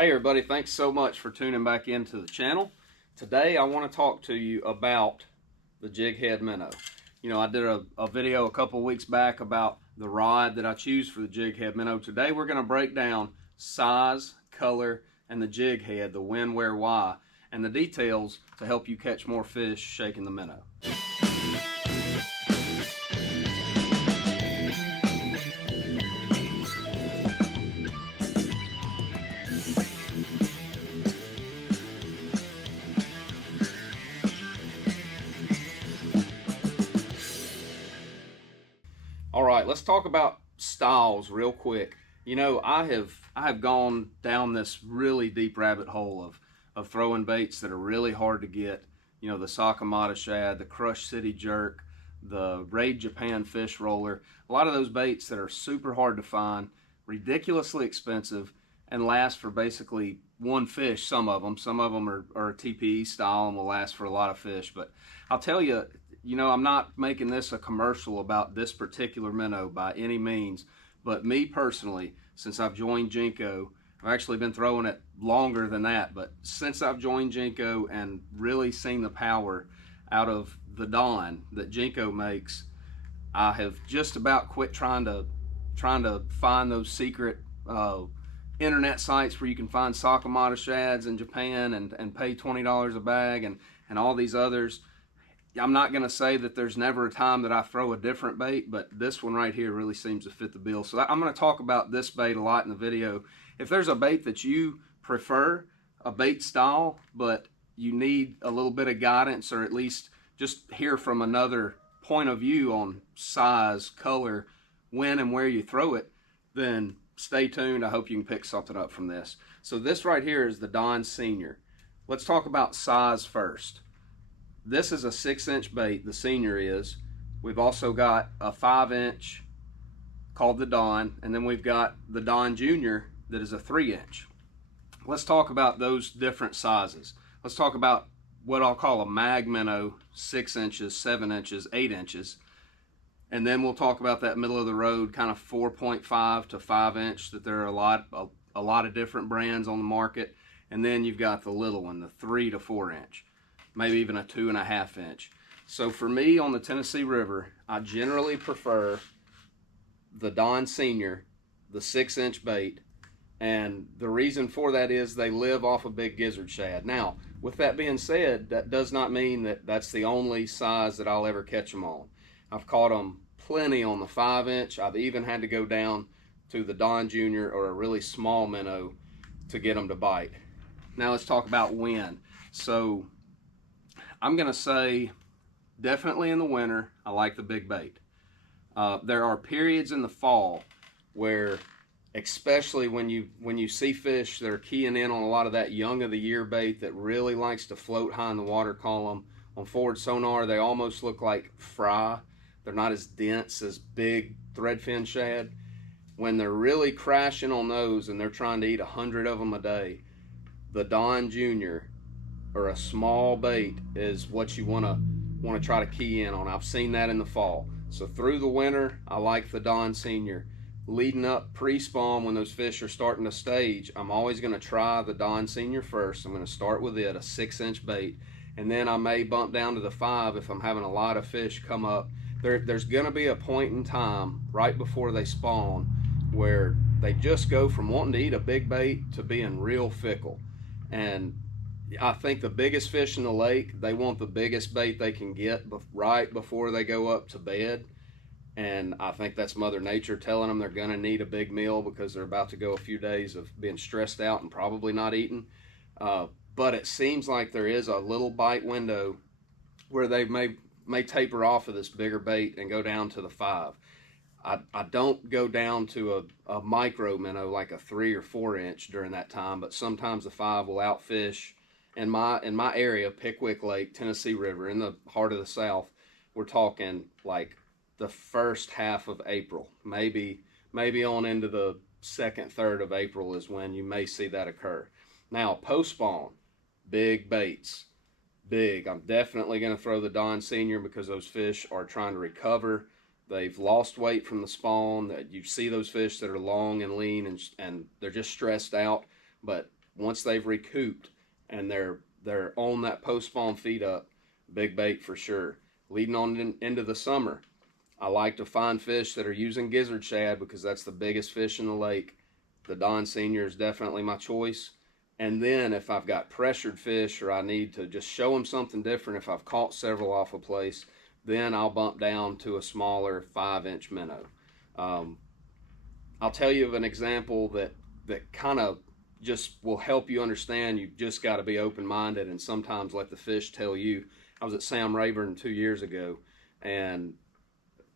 Hey everybody, thanks so much for tuning back into the channel. Today I want to talk to you about the jighead minnow. You know, I did a video a couple weeks back about the rod that I choose for the jighead minnow. Today we're going to break down size, color, and the jighead, the when, where, why, and the details to help you catch more fish shaking the minnow. All right, let's talk about styles real quick. You know, I have gone down this really deep rabbit hole of throwing baits that are really hard to get. You know, the Sakamata shad, the Crush City jerk, the Raid Japan fish roller. A lot of those baits that are super hard to find, ridiculously expensive, and last for basically one fish. Some of them are TPE style and will last for a lot of fish. But I'll tell you, you know, I'm not making this a commercial about this particular minnow by any means, but me personally, since I've joined Jinko, I've actually been throwing it longer than that, but since I've joined Jinko and really seen the power out of the Dawn that Jinko makes, I have just about quit trying to find those secret internet sites where you can find Sakamata shads in Japan and pay $20 a bag and all these others. I'm not going to say that there's never a time that I throw a different bait, but this one right here really seems to fit the bill. So I'm going to talk about this bait a lot in the video. If there's a bait that you prefer, a bait style, but you need a little bit of guidance or at least just hear from another point of view on size, color, when and where you throw it, then stay tuned. I hope you can pick something up from this. So this right here is the Dawn Senior. Let's talk about size first. This is a 6-inch bait, the Senior is. We've also got a 5-inch called the Dawn, and then we've got the Dawn Junior that is a 3-inch. Let's talk about those different sizes. Let's talk about what I'll call a mag minnow, 6 inches, 7 inches, 8 inches. And then we'll talk about that middle of the road, kind of 4.5 to 5-inch, that there are a lot of different brands on the market. And then you've got the little one, the 3 to 4 inch. Maybe even a 2.5 inch. So for me on the Tennessee River, I generally prefer the Dawn Senior, the 6-inch bait, and the reason for that is they live off a big gizzard shad. Now, with that being said, that does not mean that that's the only size that I'll ever catch them on. I've caught them plenty on the 5-inch. I've even had to go down to the Dawn Junior or a really small minnow to get them to bite. Now let's talk about when. So I'm going to say definitely in the winter, I like the big bait. There are periods in the fall where, especially when you see fish that are keying in on a lot of that young of the year bait that really likes to float high in the water column. On forward sonar, they almost look like fry. They're not as dense as big threadfin shad. When they're really crashing on those and they're trying to eat 100 of them a day, the Dawn Junior or a small bait is what you want to try to key in on. I've seen that in the fall. So through the winter, I like the Dawn Senior. Leading up pre-spawn, when those fish are starting to stage, I'm always going to try the Dawn Senior first. I'm going to start with it, a 6-inch bait, and then I may bump down to the 5 if I'm having a lot of fish come up. There's going to be a point in time right before they spawn where they just go from wanting to eat a big bait to being real fickle. And I think the biggest fish in the lake, they want the biggest bait they can get right before they go up to bed. And I think that's Mother Nature telling them they're going to need a big meal because they're about to go a few days of being stressed out and probably not eating. But it seems like there is a little bite window where they may taper off of this bigger bait and go down to the 5. I don't go down to a micro minnow like a 3 or 4 inch during that time, but sometimes the 5 will outfish. In my area, Pickwick Lake, Tennessee River, in the heart of the South, we're talking like the first half of April, maybe on into the 2nd, 3rd of April is when you may see that occur. Now, post-spawn, big baits, big. I'm definitely going to throw the Dawn Senior because those fish are trying to recover. They've lost weight from the spawn. You see those fish that are long and lean and they're just stressed out. But once they've recouped and they're on that post-spawn feed up, big bait for sure. Leading on into the summer, I like to find fish that are using gizzard shad because that's the biggest fish in the lake. The Don Senior is definitely my choice. And then if I've got pressured fish or I need to just show them something different, if I've caught several off a place, then I'll bump down to a smaller 5-inch minnow. I'll tell you of an example that kind of just will help you understand. You just got to be open-minded and sometimes let the fish tell you. I was at Sam Rayburn 2 years ago, and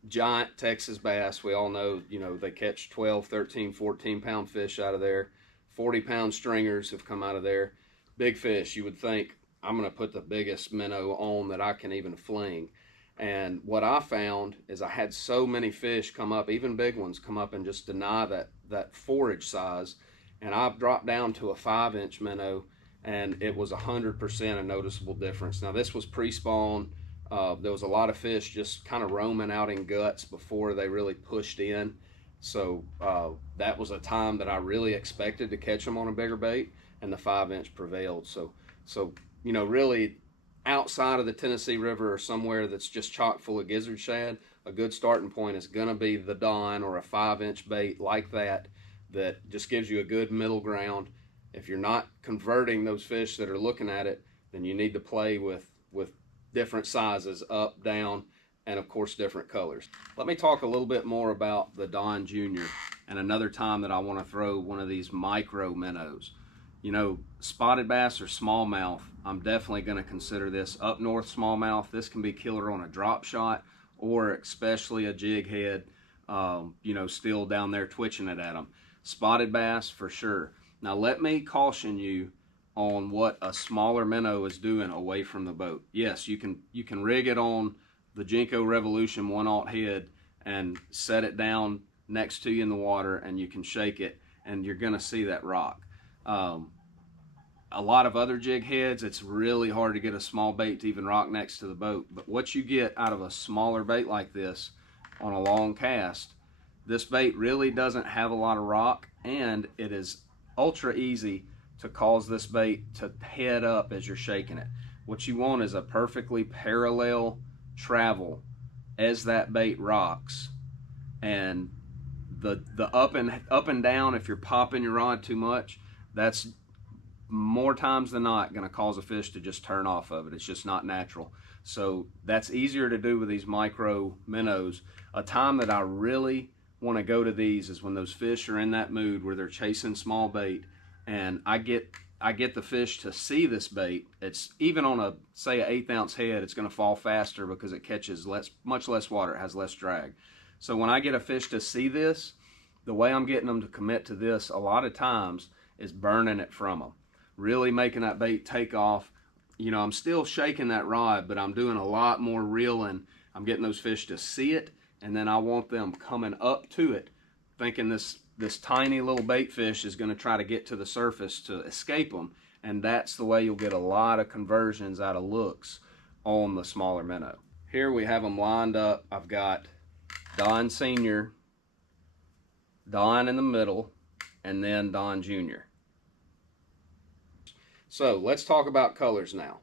giant Texas bass, we all know, you know, they catch 12, 13, 14-pound fish out of there. 40-pound stringers have come out of there. Big fish. You would think, I'm going to put the biggest minnow on that I can even fling. And what I found is I had so many fish come up, even big ones, come up and just deny that forage size. And I've dropped down to a 5-inch minnow, and it was 100% a noticeable difference. Now, this was pre-spawn. There was a lot of fish just kind of roaming out in guts before they really pushed in. So that was a time that I really expected to catch them on a bigger bait, and the 5-inch prevailed. So you know, really outside of the Tennessee River or somewhere that's just chock full of gizzard shad, a good starting point is going to be the Don or a 5-inch bait like that just gives you a good middle ground. If you're not converting those fish that are looking at it, then you need to play with different sizes, up, down, and of course different colors. Let me talk a little bit more about the Don Jr. and another time that I want to throw one of these micro minnows. You know, spotted bass or smallmouth, I'm definitely going to consider this. Up north smallmouth, this can be killer on a drop shot or especially a jig head, you know, still down there twitching it at them. Spotted bass for sure. Now let me caution you on what a smaller minnow is doing away from the boat. Yes, you can rig it on the Jinko Revolution 1/0 head and set it down next to you in the water, and you can shake it and you're going to see that rock. A lot of other jig heads, it's really hard to get a small bait to even rock next to the boat. But what you get out of a smaller bait like this on a long cast, this bait really doesn't have a lot of rock, and it is ultra easy to cause this bait to head up as you're shaking it. What you want is a perfectly parallel travel as that bait rocks, and the up and down, if you're popping your rod too much, that's more times than not going to cause a fish to just turn off of it. It's just not natural. So that's easier to do with these micro minnows. A time that I really want to go to these is when those fish are in that mood where they're chasing small bait, and I get the fish to see this bait. It's even on a, say, an 1/8 ounce head, it's going to fall faster because it catches much less water, it has less drag. So when I get a fish to see this, the way I'm getting them to commit to this a lot of times is burning it from them. Really making that bait take off. You know, I'm still shaking that rod, but I'm doing a lot more reeling. I'm getting those fish to see it, and then I want them coming up to it, thinking this tiny little bait fish is going to try to get to the surface to escape them, and that's the way you'll get a lot of conversions out of looks on the smaller minnow. Here we have them lined up. I've got Don Senior, Don in the middle, and then Don Jr. So let's talk about colors now.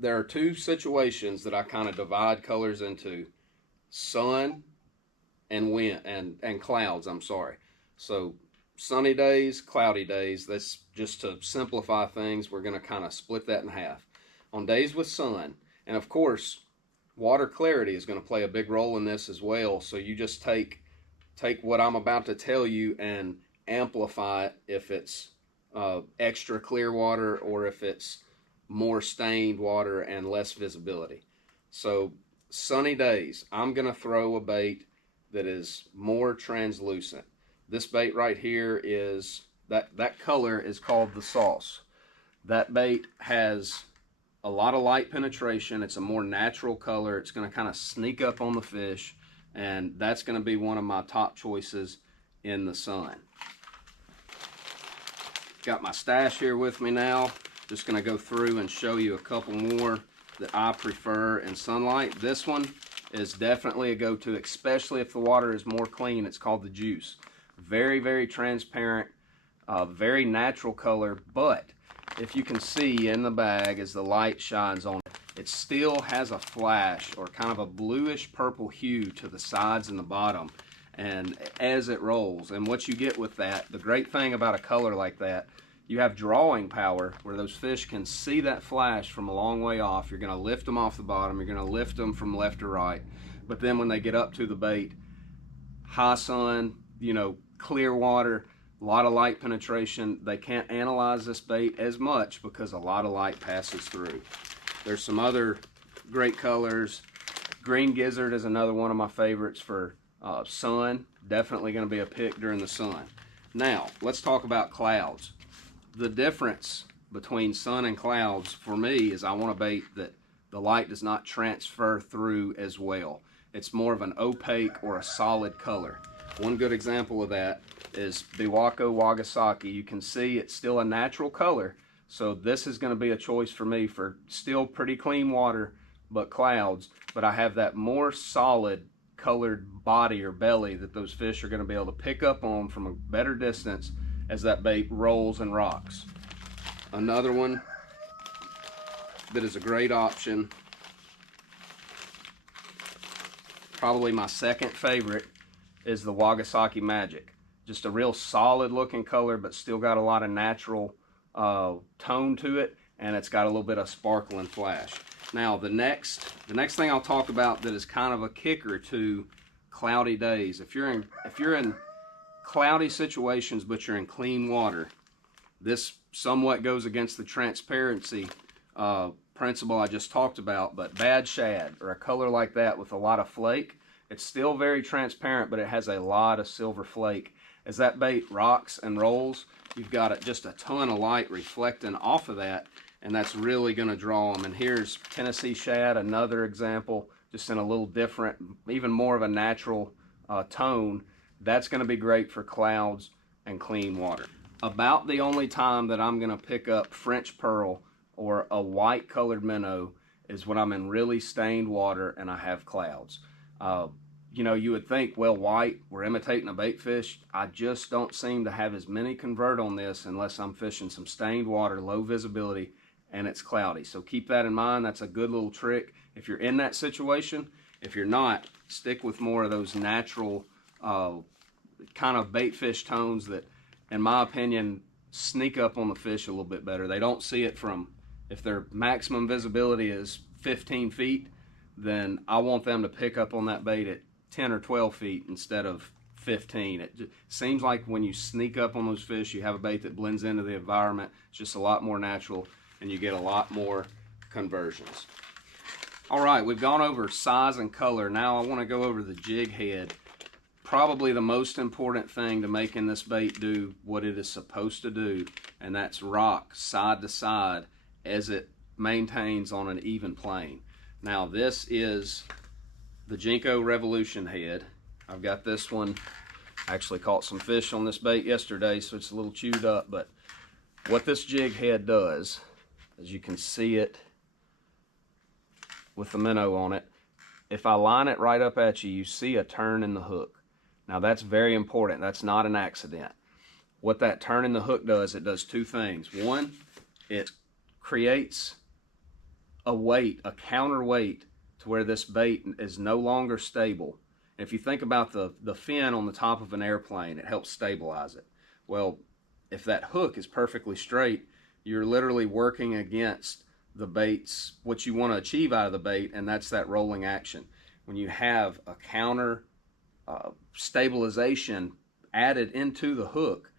There are two situations that I kind of divide colors into: sun and wind and clouds. I'm sorry. So sunny days, cloudy days. That's just to simplify things. We're going to kind of split that in half. On days with sun, and of course, water clarity is going to play a big role in this as well. So you just take what I'm about to tell you and amplify it if it's extra clear water or if it's more stained water and less visibility. So sunny days, I'm going to throw a bait that is more translucent. This bait right here is, that color is called the sauce. That bait has a lot of light penetration. It's a more natural color. It's going to kind of sneak up on the fish, and that's going to be one of my top choices in the sun. Got my stash here with me now. Just going to go through and show you a couple more that I prefer in sunlight. This one is definitely a go-to, especially if the water is more clean. It's called the Juice. Very, very transparent. Very natural color, but if you can see in the bag as the light shines on it, it still has a flash or kind of a bluish purple hue to the sides and the bottom, and as it rolls. And what you get with that, the great thing about a color like that, you have drawing power where those fish can see that flash from a long way off. You're going to lift them off the bottom, you're going to lift them from left to right, but then when they get up to the bait, high sun, you know, clear water, a lot of light penetration, they can't analyze this bait as much because a lot of light passes through. There's some other great colors. Green gizzard is another one of my favorites for sun. Definitely going to be a pick during the sun. Now, let's talk about clouds. The difference between sun and clouds for me is I want a bait that the light does not transfer through as well. It's more of an opaque or a solid color. One good example of that is Biwako Wagasaki. You can see it's still a natural color, so this is going to be a choice for me for still pretty clean water but clouds, but I have that more solid colored body or belly that those fish are going to be able to pick up on from a better distance as that bait rolls and rocks. Another one that is a great option, probably my second favorite, is the Wagasaki Magic. Just a real solid looking color, but still got a lot of natural tone to it, and it's got a little bit of sparkle and flash. Now the next thing I'll talk about that is kind of a kicker to cloudy days. If you're in cloudy situations but you're in clean water, this somewhat goes against the transparency principle I just talked about, but bad shad or a color like that with a lot of flake, it's still very transparent, but it has a lot of silver flake. As that bait rocks and rolls, you've got just a ton of light reflecting off of that, and that's really going to draw them. And here's Tennessee shad, another example, just in a little different, even more of a natural tone. That's going to be great for clouds and clean water. About the only time that I'm going to pick up French pearl or a white colored minnow is when I'm in really stained water and I have clouds. You know, you would think, well, white, we're imitating a bait fish. I just don't seem to have as many convert on this unless I'm fishing some stained water, low visibility, and it's cloudy. So keep that in mind. That's a good little trick if you're in that situation. If you're not, stick with more of those natural kind of bait fish tones that, in my opinion, sneak up on the fish a little bit better. They don't see it from, if their maximum visibility is 15 feet, then I want them to pick up on that bait at 10 or 12 feet instead of 15. It just seems like when you sneak up on those fish, you have a bait that blends into the environment. It's just a lot more natural, and you get a lot more conversions. All right, we've gone over size and color. Now I want to go over the jig head. Probably the most important thing to making this bait do what it is supposed to do, and that's rock side to side as it maintains on an even plane. Now this is the Jinko Revolution head. I've got this one. I actually caught some fish on this bait yesterday, so it's a little chewed up, but what this jig head does, as you can see it with the minnow on it, if I line it right up at you, you see a turn in the hook. Now that's very important. That's not an accident. What that turn in the hook does, it does two things. One, it creates a weight, a counterweight, to where this bait is no longer stable. If you think about the fin on the top of an airplane, it helps stabilize it. Well, if that hook is perfectly straight, you're literally working against the bait's, what you want to achieve out of the bait, and that's that rolling action. When you have a counter stabilization added into the hook,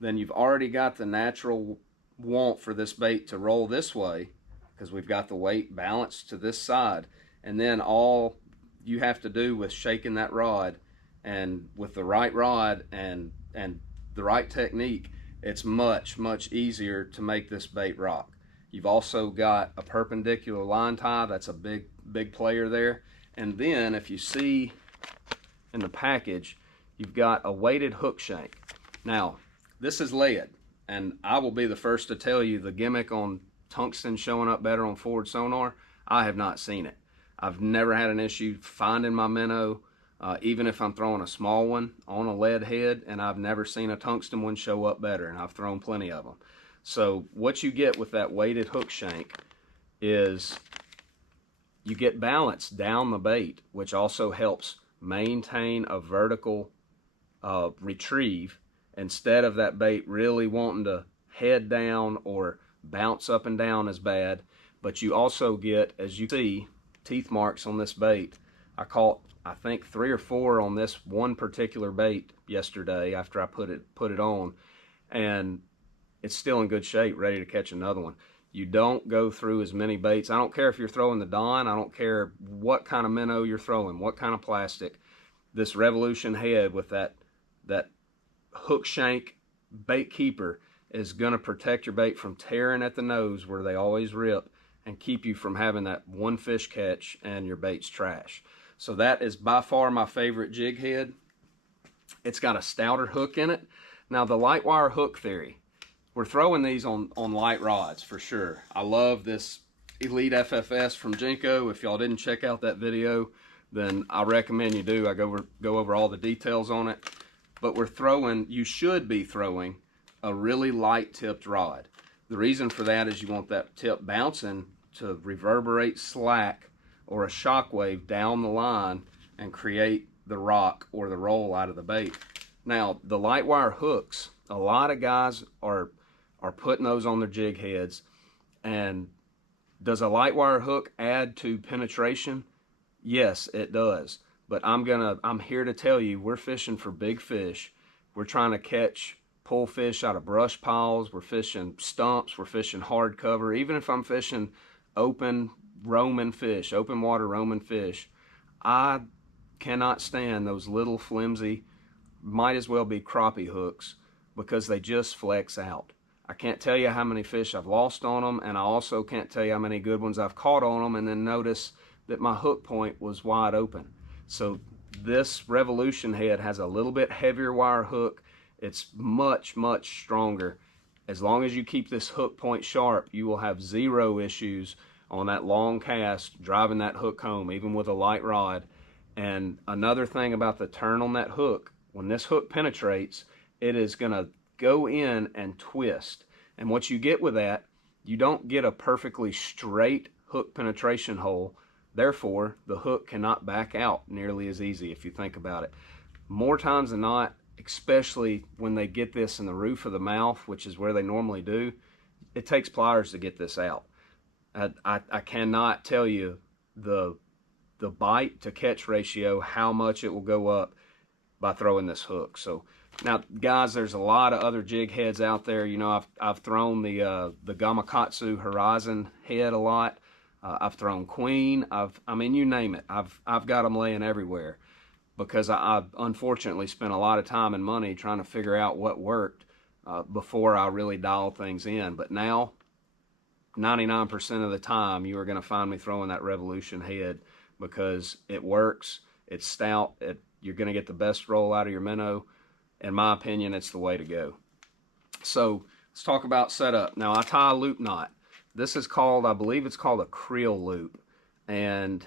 then you've already got the natural want for this bait to roll this way, because we've got the weight balanced to this side, and then all you have to do with shaking that rod, and with the right rod and the right technique, it's much easier to make this bait rock. You've also got a perpendicular line tie. That's a big player there. And then if you see in the package, you've got a weighted hook shank. Now this is lead, and I will be the first to tell you the gimmick on tungsten showing up better on forward sonar, I have not seen it. I've never had an issue finding my minnow even if I'm throwing a small one on a lead head, and I've never seen a tungsten one show up better, and I've thrown plenty of them. So what you get with that weighted hook shank is you get balance down the bait, which also helps maintain a vertical retrieve instead of that bait really wanting to head down or bounce up and down as bad. But you also get, as you see, teeth marks on this bait. I caught, I think, 3 or 4 on this one particular bait yesterday after I put it on, and it's still in good shape, ready to catch another one. You don't go through as many baits. I don't care if you're throwing the Don, I don't care what kind of minnow you're throwing, what kind of plastic. This Revolution head with that hook shank bait keeper is going to protect your bait from tearing at the nose where they always rip, and keep you from having that one fish catch and your bait's trash. So that is by far my favorite jig head. It's got a stouter hook in it. Now the light wire hook theory, we're throwing these on light rods for sure. I love this Elite FFS from Jinko. If y'all didn't check out that video, then I recommend you do. I go over all the details on it. But you should be throwing a really light tipped rod. The reason for that is you want that tip bouncing to reverberate slack or a shock wave down the line and create the rock or the roll out of the bait. Now, the light wire hooks, a lot of guys are putting those on their jig heads. And does a light wire hook add to penetration? Yes, it does. But I'm here to tell you, we're fishing for big fish. We're trying to pull fish out of brush piles. We're fishing stumps. We're fishing hard cover. Even if I'm fishing open water roaming fish, I cannot stand those little flimsy, might as well be crappie hooks, because they just flex out. I can't tell you how many fish I've lost on them, and I also can't tell you how many good ones I've caught on them and then notice that my hook point was wide open. So this Revolution head has a little bit heavier wire hook. It's much, much stronger. As long as you keep this hook point sharp, you will have zero issues on that long cast driving that hook home, even with a light rod. And another thing about the turn on that hook, when this hook penetrates, it is going to go in and twist. And what you get with that, you don't get a perfectly straight hook penetration hole. Therefore, the hook cannot back out nearly as easy if you think about it. More times than not, especially when they get this in the roof of the mouth, which is where they normally do, it takes pliers to get this out. I cannot tell you the bite to catch ratio, how much it will go up by throwing this hook. So now, guys, there's a lot of other jig heads out there. You know, I've thrown the Gamakatsu Horizon head a lot. I've thrown Queen. I mean, you name it. I've got them laying everywhere, because I unfortunately spent a lot of time and money trying to figure out what worked before I really dialed things in. But now, 99% of the time, you are going to find me throwing that Revolution head, because it works. It's stout. You're going to get the best roll out of your minnow. In my opinion, it's the way to go. So let's talk about setup. Now, I tie a loop knot. This is called, I believe it's called a creel loop. And,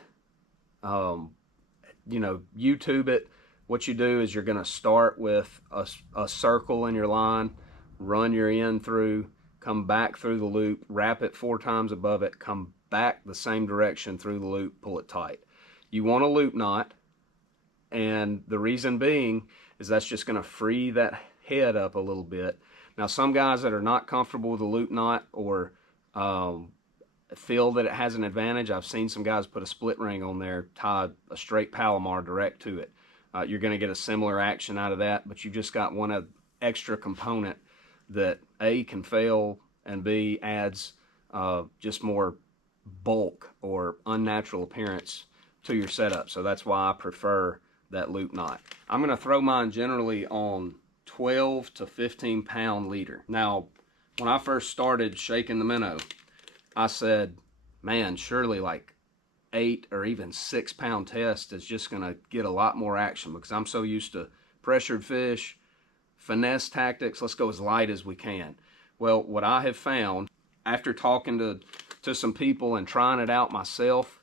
you know, YouTube it. What you do is you're going to start with a circle in your line, run your end through, come back through the loop, wrap it 4 times above it, come back the same direction through the loop, pull it tight. You want a loop knot, and the reason being is that's just going to free that head up a little bit. Now, some guys that are not comfortable with a loop knot or feel that it has an advantage, I've seen some guys put a split ring on there, tie a straight Palomar direct to it. You're going to get a similar action out of that, but you've just got one extra component that A, can fail, and B, adds just more bulk or unnatural appearance to your setup. So that's why I prefer that loop knot. I'm going to throw mine generally on 12 to 15 pound leader. Now, when I first started shaking the minnow, I said, man, surely like 8 or even 6 pound test is just going to get a lot more action, because I'm so used to pressured fish, finesse tactics, let's go as light as we can. Well, what I have found after talking to some people and trying it out myself,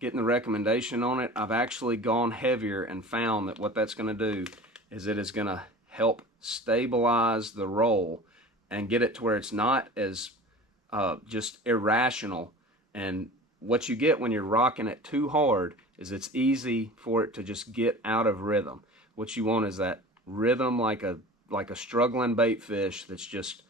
getting the recommendation on it, I've actually gone heavier and found that what that's going to do is it is going to help stabilize the roll and get it to where it's not as just irrational. And what you get when you're rocking it too hard is it's easy for it to just get out of rhythm. What you want is that rhythm, like a struggling bait fish that's just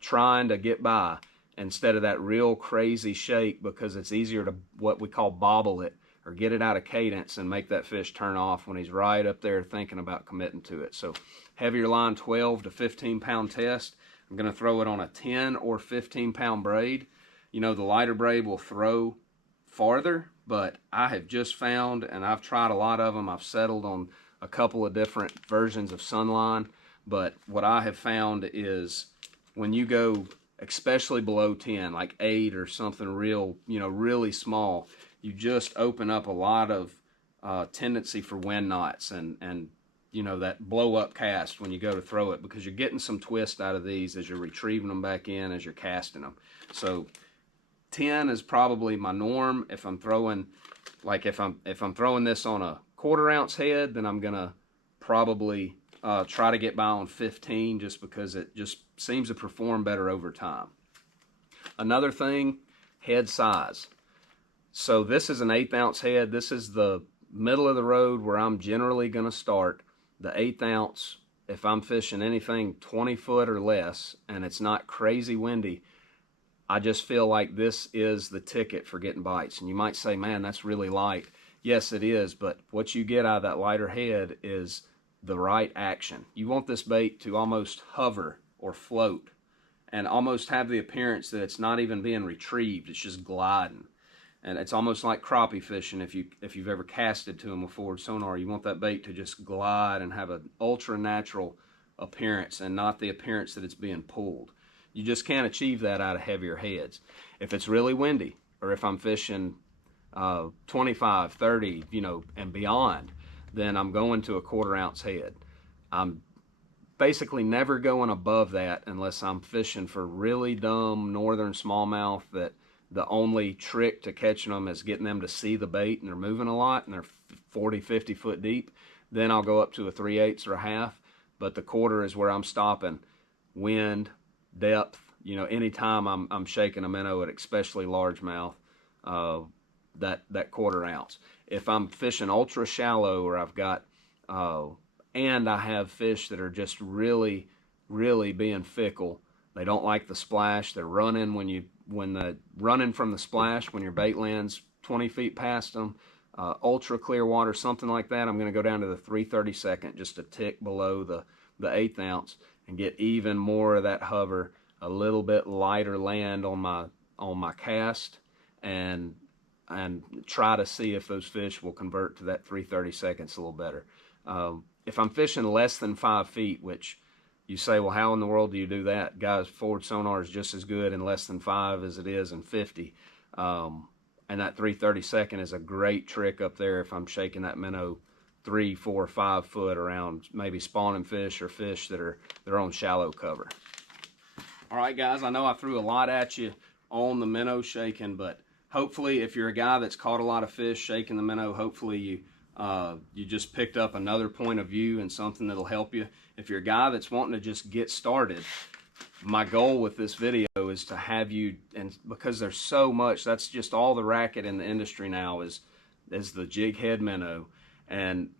trying to get by, instead of that real crazy shake, because it's easier to what we call bobble it or get it out of cadence and make that fish turn off when he's right up there thinking about committing to it. So heavier line, 12 to 15 pound test. I'm going to throw it on a 10 or 15 pound braid. You know, the lighter braid will throw farther, but I have just found, and I've tried a lot of them, I've settled on a couple of different versions of Sunline, but what I have found is when you go especially below 10, like 8 or something real, really small, you just open up a lot of tendency for wind knots and that blow up cast when you go to throw it, because you're getting some twist out of these as you're retrieving them back in as you're casting them. So 10 is probably my norm. If I'm throwing, like if I'm throwing this on a 1/4 ounce head, then I'm gonna probably try to get by on 15, just because it just seems to perform better over time. Another thing, head size. So this is an 1/8 ounce head. This is the middle of the road where I'm generally gonna start. The 1/8 ounce, if I'm fishing anything 20 foot or less and it's not crazy windy, I just feel like this is the ticket for getting bites. And you might say, man, that's really light. Yes, it is, but what you get out of that lighter head is the right action. You want this bait to almost hover or float and almost have the appearance that it's not even being retrieved, it's just gliding. And it's almost like crappie fishing. If you've ever casted to them with forward sonar, you want that bait to just glide and have an ultra natural appearance and not the appearance that it's being pulled. You just can't achieve that out of heavier heads. If it's really windy, or if I'm fishing 25, 30, and beyond, then I'm going to a 1/4 ounce head. I'm basically never going above that unless I'm fishing for really dumb northern smallmouth that the only trick to catching them is getting them to see the bait and they're moving a lot and they're 40, 50 foot deep. Then I'll go up to a 3/8 or a half, but the 1/4 is where I'm stopping. Wind, depth, anytime I'm shaking a minnow at especially largemouth, that 1/4 ounce. If I'm fishing ultra shallow, or I've got and I have fish that are just really being fickle, they don't like the splash, they're running running from the splash when your bait lands 20 feet past them, ultra clear water, something like that, I'm going to go down to the 3/32, just a tick below the 1/8 ounce, and get even more of that hover, a little bit lighter land on my cast, and try to see if those fish will convert to that 3/32 a little better. If I'm fishing less than 5 feet, which you say, well, how in the world do you do that? Guys, forward sonar is just as good in less than 5 as it is in 50. And that 3/32 is a great trick up there if I'm shaking that minnow 3, 4, 5 foot around maybe spawning fish or fish that are on shallow cover. All right, guys, I know I threw a lot at you on the minnow shaking, but hopefully if you're a guy that's caught a lot of fish shaking the minnow, hopefully you just picked up another point of view and something that'll help you. If you're a guy that's wanting to just get started, my goal with this video is to have you, and because there's so much, that's just all the racket in the industry now is the jig head minnow. And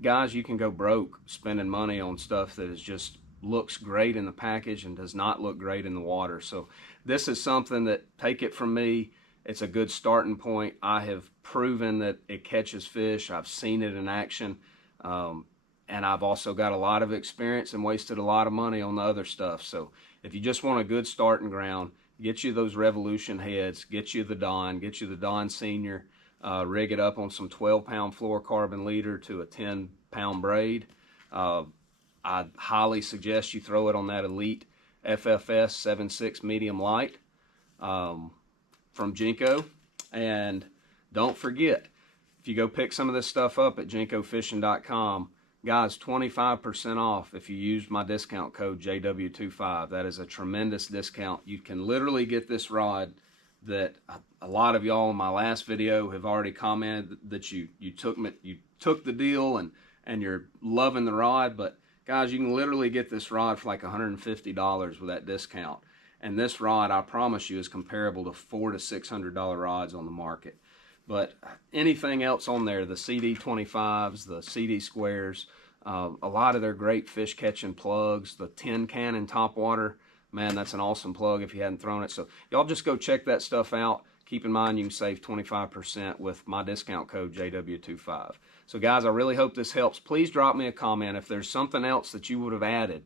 guys, you can go broke spending money on stuff that is just looks great in the package and does not look great in the water. So this is something that, take it from me, it's a good starting point. I have proven that it catches fish. I've seen it in action. And I've also got a lot of experience and wasted a lot of money on the other stuff. So if you just want a good starting ground, get you those Revolution heads, get you the Don Senior, rig it up on some 12-pound fluorocarbon leader to a 10-pound braid. I'd highly suggest you throw it on that Elite FFS 7.6 medium light from Jinko. And don't forget, if you go pick some of this stuff up at jinkofishing.com, guys, 25% off if you use my discount code JW25. That is a tremendous discount. You can literally get this rod that a lot of y'all in my last video have already commented that you took the deal and you're loving the rod. But guys, you can literally get this rod for like $150 with that discount. And this rod, I promise you, is comparable to $400 to $600 rods on the market. But anything else on there, the CD25s, the CD squares, a lot of their great fish catching plugs, the tin cannon topwater, man, that's an awesome plug if you hadn't thrown it. So y'all just go check that stuff out. Keep in mind you can save 25% with my discount code JW25. So guys, I really hope this helps. Please drop me a comment if there's something else that you would have added,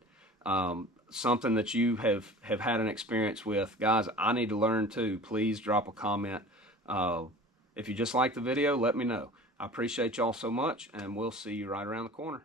something that you have had an experience with. Guys, I need to learn too. Please drop a comment. If you just like the video, let me know. I appreciate y'all so much, and we'll see you right around the corner.